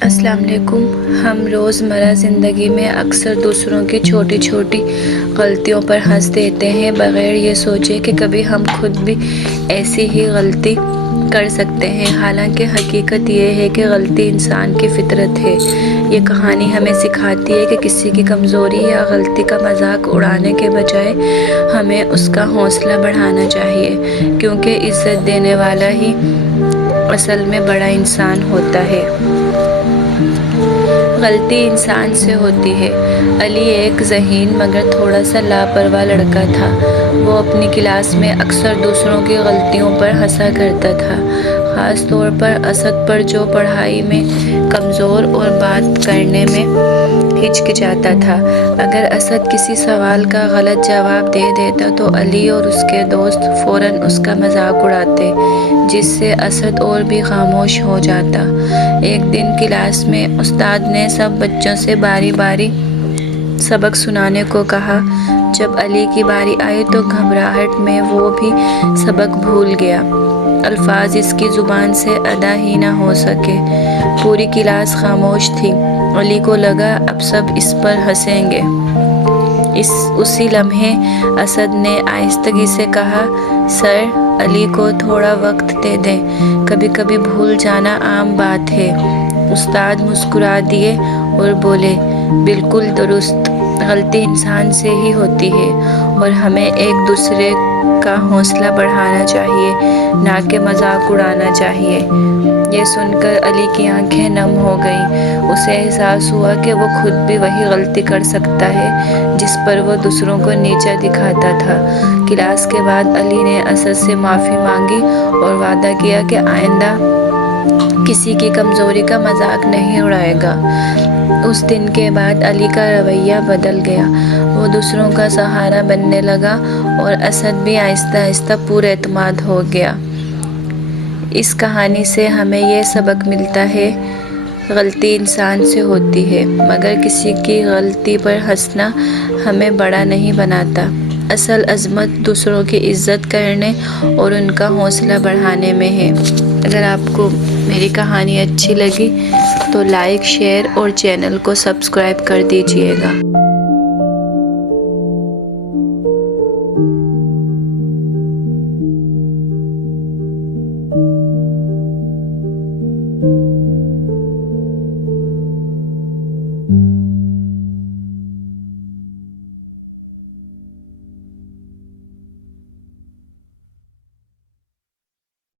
السلام علیکم۔ ہم روزمرہ زندگی میں اکثر دوسروں کی چھوٹی چھوٹی غلطیوں پر ہنس دیتے ہیں بغیر یہ سوچے کہ کبھی ہم خود بھی ایسی ہی غلطی کر سکتے ہیں۔ حالانکہ حقیقت یہ ہے کہ غلطی انسان کی فطرت ہے۔ یہ کہانی ہمیں سکھاتی ہے کہ کسی کی کمزوری یا غلطی کا مذاق اڑانے کے بجائے ہمیں اس کا حوصلہ بڑھانا چاہیے، کیونکہ عزت دینے والا ہی اصل میں بڑا انسان ہوتا ہے۔ غلطی انسان سے ہوتی ہے۔ علی ایک ذہین مگر تھوڑا سا لاپرواہ لڑکا تھا۔ وہ اپنی کلاس میں اکثر دوسروں کی غلطیوں پر ہنسا کرتا تھا، خاص طور پر اسد پر جو پڑھائی میں کمزور اور بات کرنے میں ہچکچاتا تھا۔ اگر اسد کسی سوال کا غلط جواب دے دیتا تو علی اور اس کے دوست فوراً اس کا مذاق اڑاتے، جس سے اسد اور بھی خاموش ہو جاتا۔ ایک دن کلاس میں استاد نے سب بچوں سے باری باری سبق سنانے کو کہا۔ جب علی کی باری آئی تو گھبراہٹ میں وہ بھی سبق بھول گیا۔ الفاظ اس کی زبان سے ادا ہی نہ ہو سکے۔ پوری کلاس خاموش تھی۔ علی کو لگا اب سب اس پر ہنسیں گے۔ اسی لمحے اسد نے آہستگی سے کہا، سر، علی کو تھوڑا وقت دے دیں، کبھی کبھی بھول جانا عام بات ہے۔ استاد مسکرا دیے اور بولے، بالکل درست، غلطی انسان سے ہی ہوتی ہے اور ہمیں ایک دوسرے کا حوصلہ بڑھانا چاہیے، نہ کہ مذاق اڑانا چاہیے۔ یہ سن کر علی کی آنکھیں نم ہو گئیں۔ اسے احساس ہوا کہ وہ خود بھی وہی غلطی کر سکتا ہے جس پر وہ دوسروں کو نیچا دکھاتا تھا۔ کلاس کے بعد علی نے اسد سے معافی مانگی اور وعدہ کیا کہ آئندہ کسی کی کمزوری کا مذاق نہیں اڑائے گا۔ اس دن کے بعد علی کا رویہ بدل گیا۔ وہ دوسروں کا سہارا بننے لگا اور اسد بھی آہستہ آہستہ پر اعتماد ہو گیا۔ اس کہانی سے ہمیں یہ سبق ملتا ہے، غلطی انسان سے ہوتی ہے، مگر کسی کی غلطی پر ہنسنا ہمیں بڑا نہیں بناتا۔ اصل عظمت دوسروں کی عزت کرنے اور ان کا حوصلہ بڑھانے میں ہے۔ اگر آپ کو میری کہانی اچھی لگی تو لائک، شیئر اور چینل کو سبسکرائب کر دیجیے گا۔